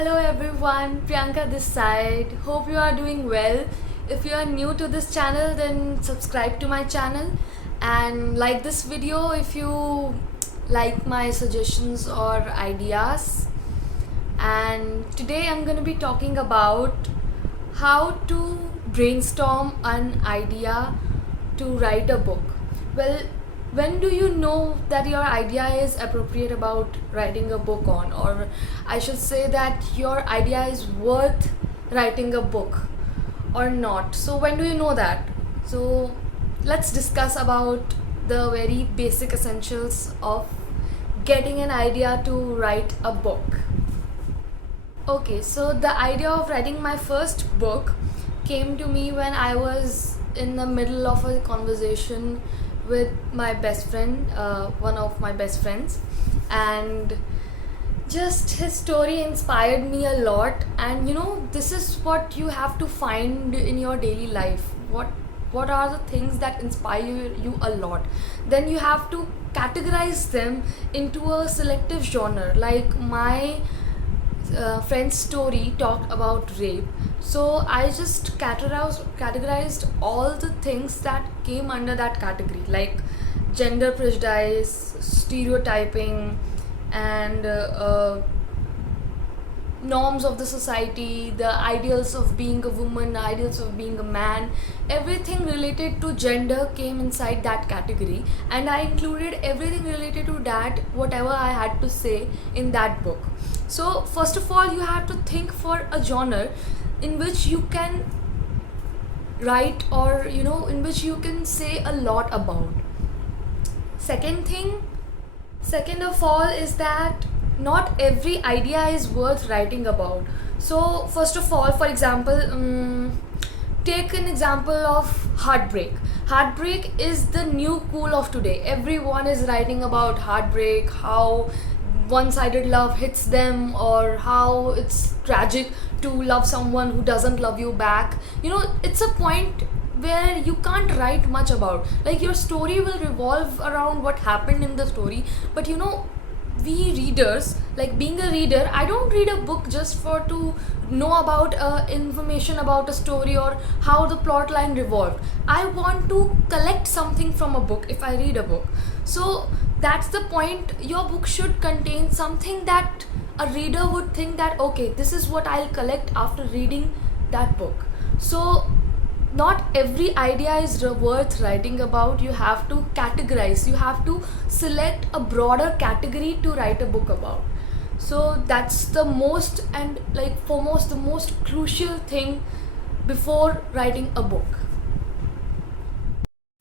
Hello everyone, Priyanka this side. Hope you are doing well. If you are new to this channel, then subscribe to my channel and like this video if you like my suggestions or ideas. And today I'm going to be talking about how to brainstorm an idea to write a book. Well, when do you know that your idea is appropriate about writing a book on, or I should say that your idea is worth writing a book or not? So when do you know that? So let's discuss about the very basic essentials of getting an idea to write a book. Okay, so the idea of writing my first book came to me when I was in the middle of a conversation with my best friend, one of my best friends, and just his story inspired me a lot. And this is what you have to find in your daily life. What are the things that inspire you a lot? Then you have to categorize them into a selective genre. Like my friend's story talked about rape, so I just categorized all the things that came under that category, like gender prejudice, stereotyping, and norms of the society, the ideals of being a woman, ideals of being a man. Everything related to gender came inside that category, and I included everything related to that, whatever I had to say in that book. So first of all, you have to think for a genre in which you can write, or in which you can say a lot about. Second of all is that not every idea is worth writing about. So first of all, for example, take an example of heartbreak. Heartbreak is the new cool of today. Everyone is writing about heartbreak, how one-sided love hits them, or how it's tragic to love someone who doesn't love you back. It's a point where you can't write much about. Like, your story will revolve around what happened in the story, but we readers, like being a reader, I don't read a book just for to know about information about a story or how the plot line revolved. I want to collect something from a book if I read a book. So that's the point. Your book should contain something that a reader would think that, okay, this is what I'll collect after reading that book. So not every idea is worth writing about. You have to categorize, you have to select a broader category to write a book about. So that's the most, and like foremost, the most crucial thing before writing a book.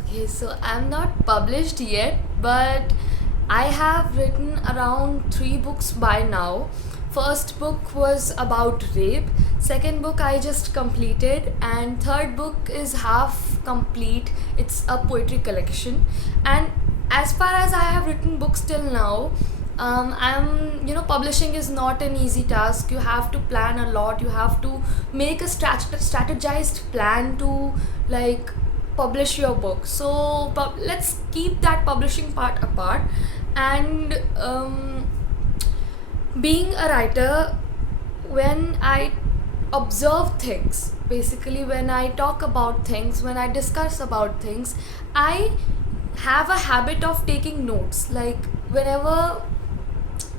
Okay, so I'm not published yet, but I have written around 3 books by now. First book was about rape, second book I just completed, and third book is half complete. It's a poetry collection. And as far as I have written books till now, publishing is not an easy task. You have to plan a lot, you have to make a strategized plan to like publish your book. So let's keep that publishing part apart. And being a writer, when I observe things, basically when I talk about things, when I discuss about things, I have a habit of taking notes. Like whenever,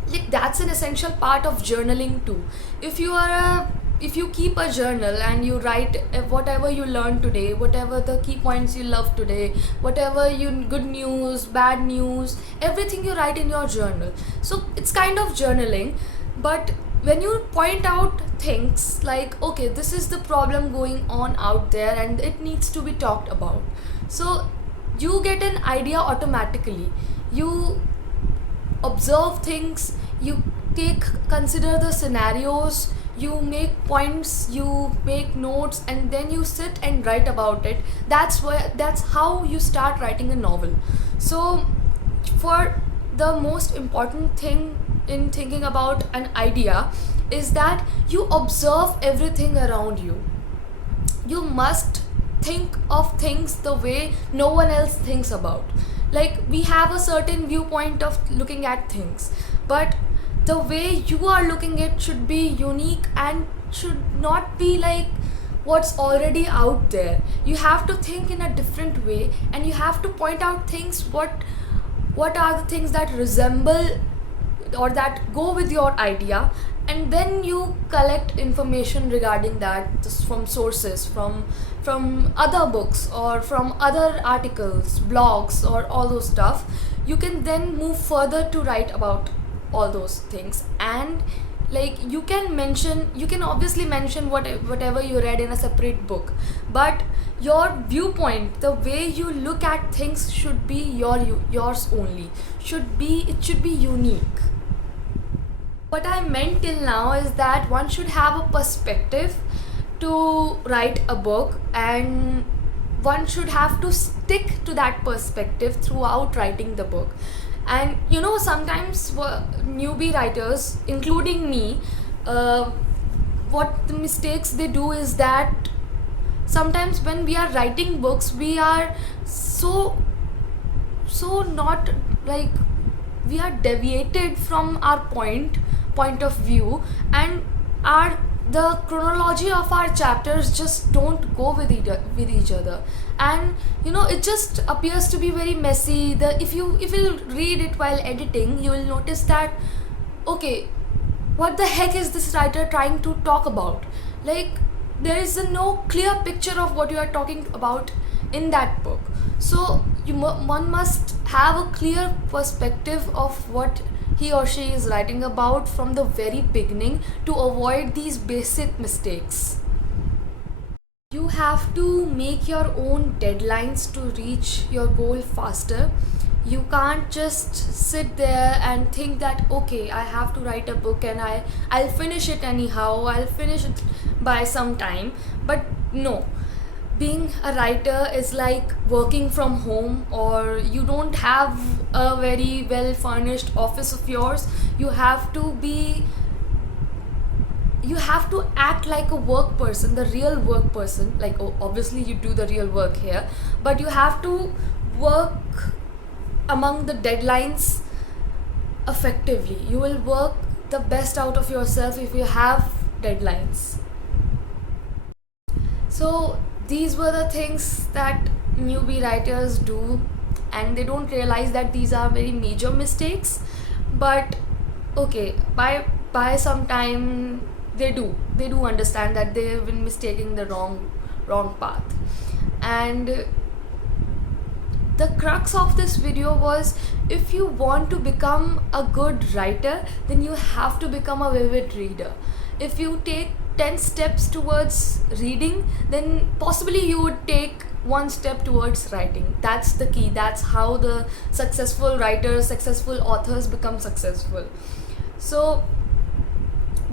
like that's an essential part of journaling too. If you keep a journal and you write whatever you learned today, whatever the key points you love today, whatever you good news, bad news, everything you write in your journal. So it's kind of journaling. But when you point out things like, okay, this is the problem going on out there and it needs to be talked about, so you get an idea automatically. You observe things, you consider the scenarios, you make points, you make notes, and then you sit and write about it. That's how you start writing a novel. So for the most important thing in thinking about an idea is that you observe everything around you. You must think of things the way no one else thinks about. Like, we have a certain viewpoint of looking at things, but the way you are looking at should be unique and should not be like what's already out there. You have to think in a different way, and you have to point out things, what are the things that resemble or that go with your idea, and then you collect information regarding that just from sources, from other books or from other articles, blogs, or all those stuff. You can then move further to write about all those things. And like you can obviously mention whatever you read in a separate book, but your viewpoint, the way you look at things, should be yours only. It should be unique. What I meant till now is that one should have a perspective to write a book, and one should have to stick to that perspective throughout writing the book. And sometimes newbie writers, including me, what the mistakes they do is that sometimes when we are writing books, we are so not like, we are deviated from our point of view, and the chronology of our chapters just don't go with each other, and it just appears to be very messy. If you read it while editing, you will notice that, okay, what the heck is this writer trying to talk about? Like, there is no clear picture of what you are talking about in that book. So one must have a clear perspective of what he or she is writing about from the very beginning to avoid these basic mistakes. You have to make your own deadlines to reach your goal faster. You can't just sit there and think that, okay, I have to write a book and I'll finish it anyhow, I'll finish it by some time. But no, being a writer is like working from home, or you don't have a very well furnished office of yours. You have to act like a work person, the real work person. Like, obviously you do the real work here, but you have to work among the deadlines effectively. You will work the best out of yourself if you have deadlines. So these were the things that newbie writers do, and they don't realize that these are very major mistakes. But okay, by some time they do understand that they have been mistaking the wrong path. And the crux of this video was, if you want to become a good writer, then you have to become a vivid reader. If you take 10 steps towards reading, then possibly you would take 1 step towards writing. That's the key. That's how the successful writers, successful authors become successful. So,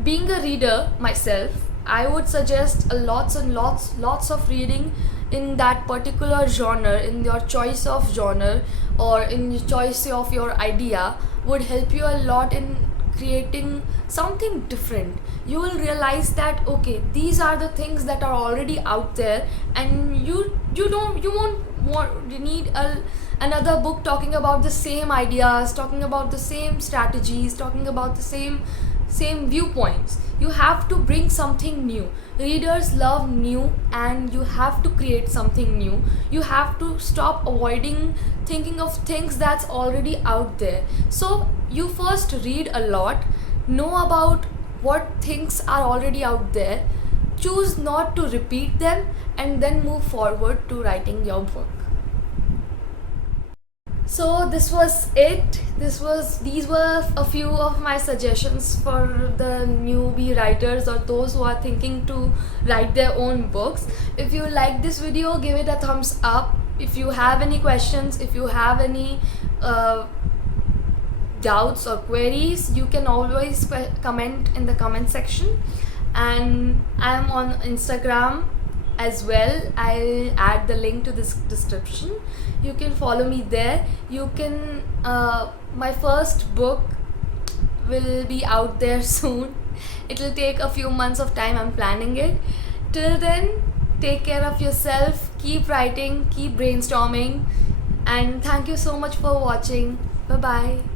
being a reader myself, I would suggest lots and lots of reading in that particular genre, in your choice of genre, or in your choice of your idea, would help you a lot in creating something different. You will realize that, okay, these are the things that are already out there, and you need another book talking about the same ideas, talking about the same strategies, talking about the same viewpoints. You have to bring something new. Readers love new, and you have to create something new. You have to stop avoiding thinking of things that's already out there. So you first read a lot, know about what things are already out there, choose not to repeat them, and then move forward to writing your book. So this was it. These were a few of my suggestions for the newbie writers, or those who are thinking to write their own books. If you like this video, give it a thumbs up. If you have any questions, if you have any doubts or queries, you can always comment in the comment section. And I am on Instagram as well. I'll add the link to this description. You can follow me there. You can my first book will be out there soon. It will take a few months of time. I'm planning it. Till then, take care of yourself, keep writing, keep brainstorming, and thank you so much for watching. Bye bye.